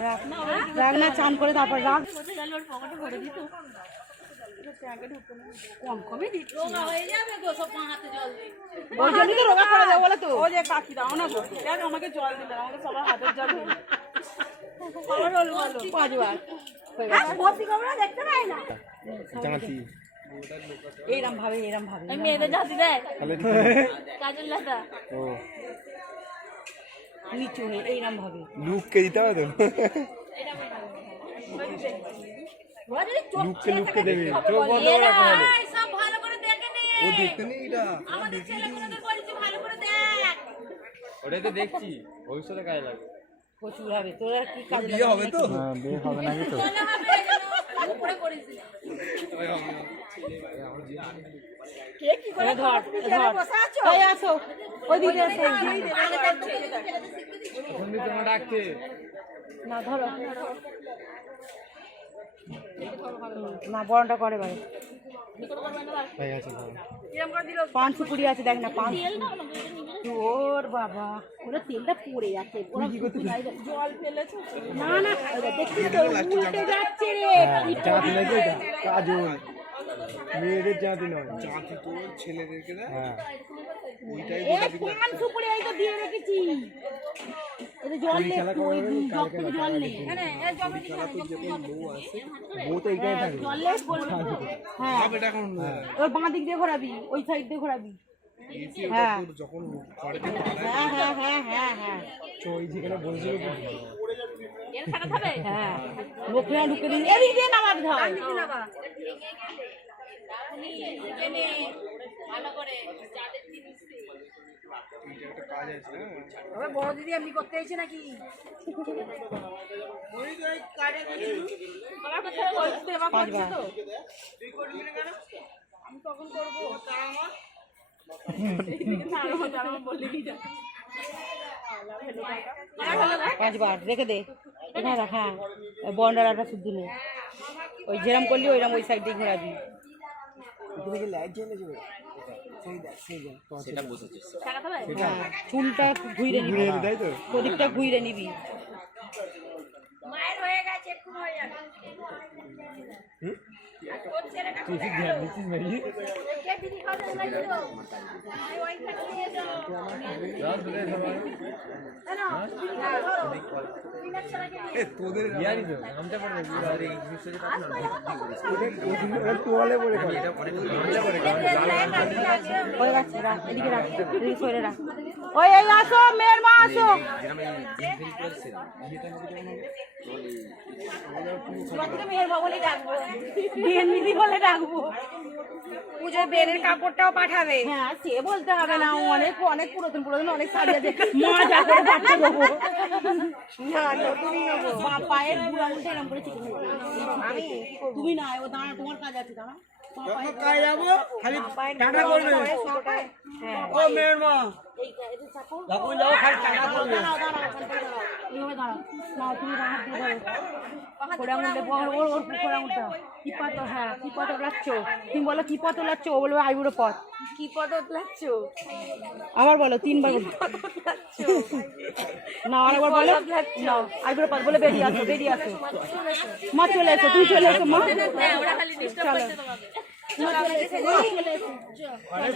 রাখ রাখ চান করে তারপর রাখ কম কমই দিচ্ছি ওই জন্যই তো রোগা করে দেবো বলে তো। ও যে কাকি দাও না গো। দেখ আমাকে জল দিলে আমাকে সবার হাতের জল দিলে। এইরম ভাবে এইরম ভাবে। মেয়েদের জাতি দেয়। কাজের লাতা ও। নিচু হয়ে এইরম ভাবে লুককে দিতে হবে তো? লুককে লুককে দেবে চোখ বন্ধ করে সব ভালো করে দেখে নে। ও দেখতে নেই এটা। আমাদের ছেলেগুলোদের বলছি ভালো করে দেখ। ওটাই তো দেখছি ভবিষ্যতে কাজে লাগবে। প্রচুর হবে তোরা কি কাজ বিয়ে হবে তো? হ্যাঁ বিয়ে হবে নাকি তো? না বড়টা করে ভাই হয়ে আছে দেখ না পান তোর বাবা ওরা তেলটা পড়ে যাচ্ছে ওরা জল ফেলেছে? না না ওরা তো উল্টে যাচ্ছে রে। জাঁতি নাকি এটা। কাজল। মেয়েদের জাঁতি নয়। জাতি তো ছেলেদেরকে দেয় হ্যাঁ। ওইটাই এই পান এই তো দিয়ে রেখেছি। জল নেই জগ থেকে জল নেই। বউ তো এইখানে থাকে জল নেই হ্যাঁ। ওই বাঁ দিক দিয়ে ঘোরাবি ওই সাইড দিয়ে ঘোরাবি। হ্যাঁ। হ্যাঁ হ্যাঁ হ্যাঁ হ্যাঁ হ্যাঁ। হ্যাঁ। মুখে ঢুকে দিন এদিক দিয়ে হয়। ভালো করে একটা কাজ আছে না বড় দিদি এমনি করতে এসে নাকি? পাঁচবার পাঁচবার রেখে দে। এখানে রাখ হ্যাঁ। বন্ডারাটা শুদ্ধ নেই। ওই যেরম করলি ওইরকম ওই সাইড দিয়ে ঘোরাবি। লাইট জ্বলেছে সেই হ্যাঁ চুলটা ঘুরে নিবি। প্রদীপটা ঘুরে নিবি। মায়ের হয়ে গেছে একটু হয়ে যাবে। তুই কি ধ্যান দিচ্ছিস নাকি? রাখ এদিকে রাখ এদিকে সরে রাখ ওই এই আসো মেয়ের মা আসো। দিদি বলে ডাকবো। কাপড়টাও পাঠাবে। হ্যাঁ সে বলতে হবে না অনেক অনেক পুরাতন পুরাতন অনেক শাড়ি আছে মা যা করে পাঠিয়ে দেবো। না নতুনই নেব বা পায়ের বুড়া উল্টে এরকম করে চিকেন আমি তুমি না ও দাঁড়া তোমার কাজ আছে দাঁড়া পায়ের কাজ যাব? খালি টাটা করবে হ্যাঁ। ও মেয়ের মা। যখন যাও খালি টাকা করবে হ্যাঁ কি পাতো লাচ্ছ তুমি বলো কি পাতো লাচ্ছ ও? বলবে আইবুড়ো পথ। কি পদ লাগছ আবার বলো তিনবার না আরেকবার বলো। না আইবুড়ো পথ বলে বেরিয়ে আসো বেরিয়ে আসো। মা চলে এসো তুই চলে এসো, মা। ওরা খালি আরে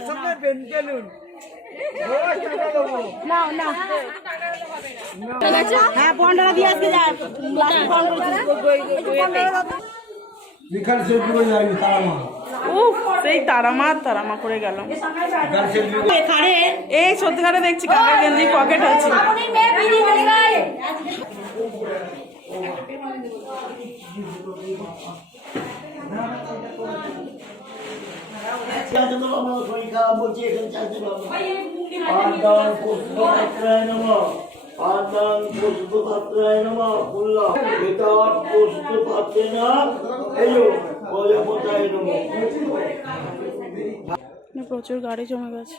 হ্যাঁ পনেরো দিয়ে আসতে যায় বিকাল তারা মা উফ, সেই তারামা তারামা করে খাড়ে এই সত্যিকারে দেখছি কাকা গেঞ্জি পকেট আছে পাতান পুষ্প পাত্রায় নম। বললাম বেতার পুষ্প পাত্রে না। এই প্রচুর গাড়ি জমে গেছে।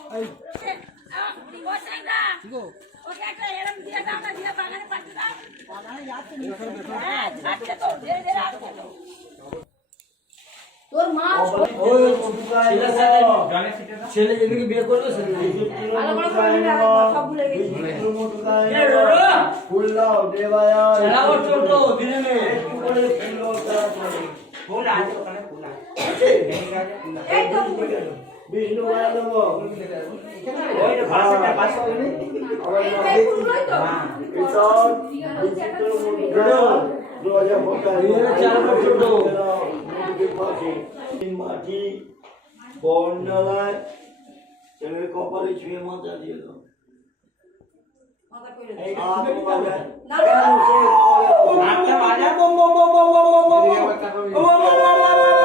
ছেলে যেদিকে বিয়ে করবে সেদিকে ফুল্লাও দেবায় ফুল আছে ওখানে ফুল আছে। বিষ্ণু ফোটায় চার ফুট ছোট। মুখের পাশে মাটি বর্ণালায়। কপালে ছুঁয়ে মাথা দিয়ে দাও। বাজা বম বম বম বম বম বম বম